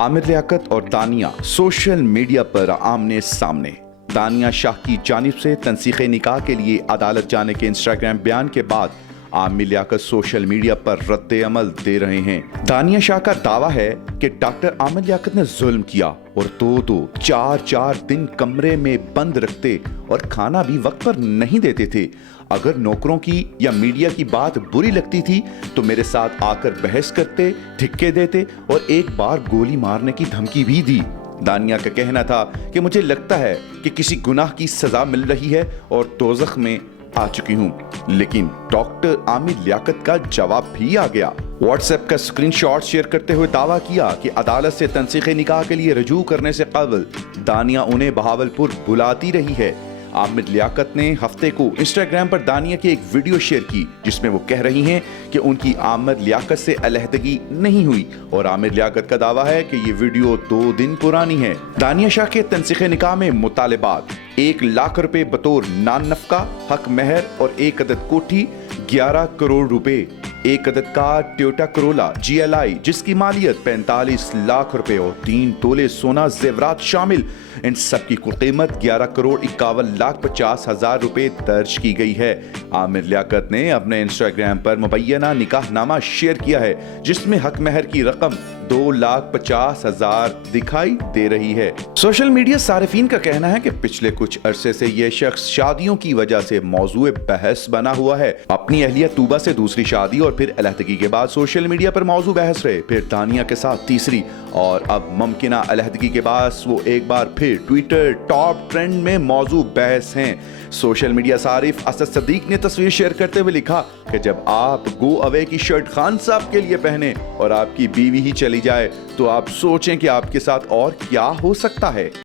आमिर लियाकत और दानिया social media पर आमने सामने। दानिया शाह की जानिब से तंसीख़े निकाह के लिए अदालत जाने के इंस्टाग्राम बयान के बाद आमिर लियाकत सोशल मीडिया पर रद्द अमल दे रहे हैं। दानिया शाह का दावा है कि डॉक्टर आमिर लियाकत ने जुल्म किया और दो चार दिन कमरे में बंद रखते और खाना भी वक्त पर नहीं देते थे। अगर नौकरों की या मीडिया की बात बुरी लगती थी तो मेरे साथ आकर बहस करते, धिक्के देते और एक बार गोली मारने की धमकी भी दी। दानिया का कहना था कि मुझे लगता है कि किसी गुनाह की सजा मिल रही है और दोज़ख में आ चुकी हूं। लेकिन डॉक्टर आमिर लियाकत का जवाब भी आ गया। व्हाट्सएप का स्क्रीनशॉट शेयर करते हुए दावा किया कि अदालत से तंसीख़े निकाह के लिए रजू करने से कबल दानिया उन्हें बहावलपुर बुलाती रही है। आमिर लियाकत ने हफ्ते को इंस्टाग्राम पर दानिया की एक वीडियो शेयर की जिसमें वो कह रही हैं कि उनकी आमिर लियाकत से अलहदगी नहीं हुई और आमिर लियाकत का दावा है कि ये वीडियो 2 दिन पुरानी है। दानिया शाह के तंसीख़े निकाह में मुतालबात 1 लाख रुपए बतौर नान नफका, हक महर और 1 अदद कोठी, 11 करोड़ रुपए, 1 अदद कार टोयोटा करोला GLI जिसकी मालियत 45 लाख रुपए और 3 तोले सोना जेवरात शामिल, इन सब की कुल कीमत 11 करोड़ 51 लाख 50 हजार रुपए दर्ज की गई है। आमिर लियाकत ने अपने इंस्टाग्राम पर मुबैना निकाहनामा शेयर किया है जिसमें हक महर की रकम 2,50,000 दिखाई दे रही है। सोशल मीडिया सारिफीन का कहना है कि पिछले कुछ अरसे से ये शख्स शादियों की वजह से मौजूए बहस बना हुआ है। अपनी अहलिया तूबा से दूसरी शादी और फिर अलहदगी के बाद सोशल मीडिया पर मौजू बहस रहे, फिर दानिया के साथ तीसरी और अब मुमकिना अलहदगी के बाद वो एक बार फिर ट्विटर टॉप ट्रेंड में मौजू बहस हैं। सोशल मीडिया सारिफ असद सदीक ने तस्वीर शेयर करते हुए लिखा कि जब आप गो अवे की शर्ट खान साहब के लिए पहने और आपकी बीवी ही चली जाए तो आप सोचें कि आपके साथ और क्या हो सकता है।